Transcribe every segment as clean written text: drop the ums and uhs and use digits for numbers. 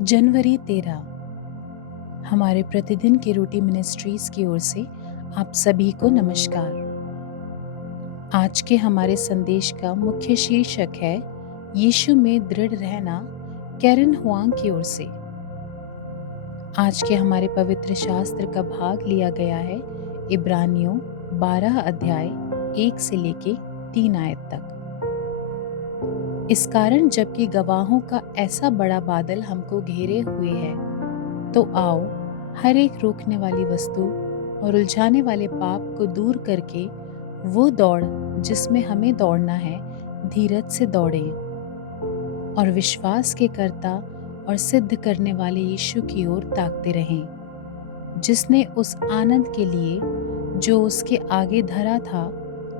जनवरी 13 हमारे प्रतिदिन की रूटी मिनिस्ट्रीज की ओर से आप सभी को नमस्कार। आज के हमारे संदेश का मुख्य शीर्षक है यीशु में दृढ़ रहना, कैरन हुआंग की ओर से। आज के हमारे पवित्र शास्त्र का भाग लिया गया है इब्रानियों 12 अध्याय 1 से लेके 3 आयत तक। इस कारण जबकि गवाहों का ऐसा बड़ा बादल हमको घेरे हुए है, तो आओ हर एक रोकने वाली वस्तु और उलझाने वाले पाप को दूर करके वो दौड़ जिसमें हमें दौड़ना है, धीरज से दौड़ें और विश्वास के कर्ता और सिद्ध करने वाले यीशु की ओर ताकते रहें, जिसने उस आनंद के लिए जो उसके आगे धरा था,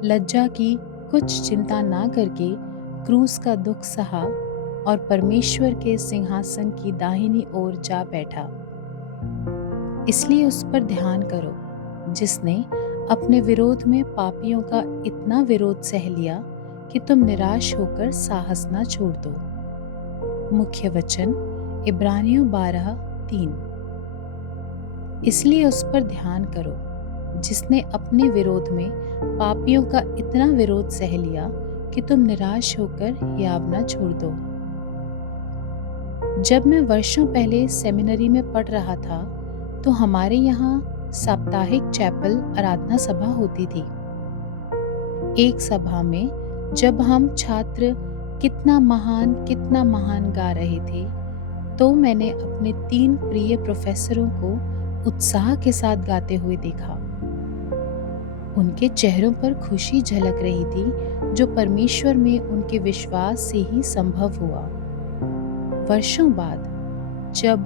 लज्जा की कुछ चिंता ना करके क्रूस का दुख सहा और परमेश्वर के सिंहासन की दाहिनी ओर जा बैठा। इसलिए उस पर ध्यान करो जिसने अपने विरोध में पापियों का इतना विरोध सह लिया कि तुम निराश होकर साहस न छोड़ दो। मुख्य वचन इब्रानियों 12:3। इसलिए उस पर ध्यान करो जिसने अपने विरोध में पापियों का इतना विरोध सह लिया कि तुम निराश होकर याव न छोड़ दो। जब मैं वर्षों पहले सेमिनरी में पढ़ रहा था, तो हमारे यहाँ साप्ताहिक चैपल आराधना सभा होती थी। एक सभा में जब हम छात्र कितना महान गा रहे थे, तो मैंने अपने 3 प्रिय प्रोफेसरों को उत्साह के साथ गाते हुए देखा। उनके चेहरों पर खुशी झलक रही थी, जो परमेश्वर में उनके विश्वास से ही संभव हुआ। वर्षों बाद जब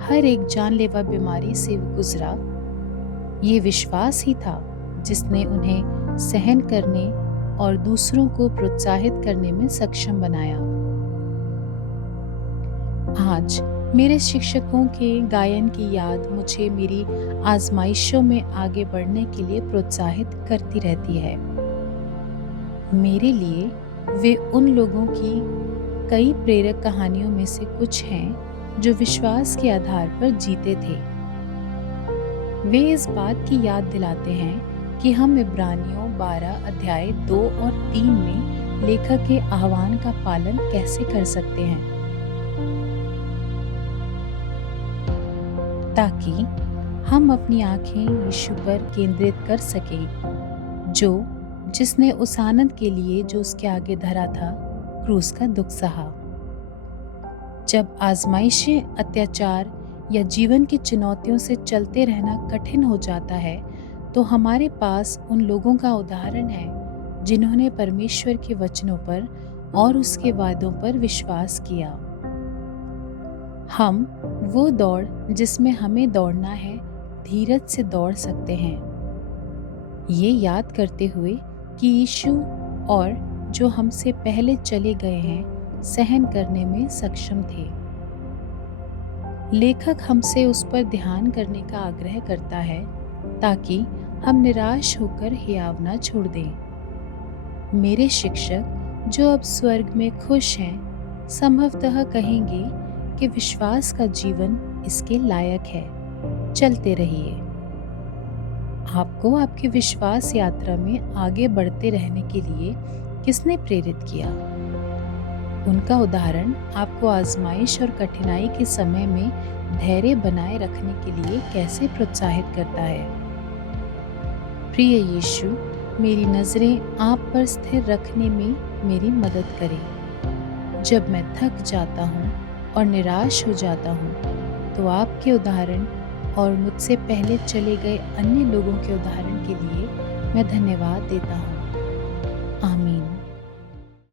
हर एक जानलेवा बीमारी से गुजरा, ये विश्वास ही था जिसने उन्हें सहन करने और दूसरों को प्रोत्साहित करने में सक्षम बनाया। आज मेरे शिक्षकों के गायन की याद मुझे मेरी आजमाइशों में आगे बढ़ने के लिए प्रोत्साहित करती रहती है। मेरे लिए वे उन लोगों की कई प्रेरक कहानियों में से कुछ हैं जो विश्वास के आधार पर जीते थे। वे इस बात की याद दिलाते हैं कि हम इब्रानियों 12 अध्याय 2 और 3 में लेखक के आह्वान का पालन कैसे कर सकते हैं, ताकि हम अपनी आंखें यीशु पर केंद्रित कर सकें, जिसने उस आनंद के लिए जो उसके आगे धरा था, क्रूस का दुख सहा। जब आजमाइशें, अत्याचार या जीवन की चुनौतियों से चलते रहना कठिन हो जाता है, तो हमारे पास उन लोगों का उदाहरण है जिन्होंने परमेश्वर के वचनों पर और उसके वादों पर विश्वास किया। हम वो दौड़ जिसमें हमें दौड़ना है, धीरज से दौड़ सकते हैं, ये याद करते हुए कि यीशु और जो हमसे पहले चले गए हैं सहन करने में सक्षम थे। लेखक हमसे उस पर ध्यान करने का आग्रह करता है ताकि हम निराश होकर हियाव न छोड़ दें। मेरे शिक्षक जो अब स्वर्ग में खुश हैं, संभवतः कहेंगे कि विश्वास का जीवन इसके लायक है, चलते रहिए। आपको आपकी विश्वास यात्रा में आगे बढ़ते रहने के लिए किसने प्रेरित किया? उनका उदाहरण आपको आजमाइश और कठिनाई के समय में धैर्य बनाए रखने के लिए कैसे प्रोत्साहित करता है? प्रिय यीशु, मेरी नज़रें आप पर स्थिर रखने में मेरी मदद करें। जब मैं थक जाता हूँ और निराश हो जाता हूँ, तो आपके उदाहरण और मुझसे पहले चले गए अन्य लोगों के उदाहरण के लिए मैं धन्यवाद देता हूँ। आमीन।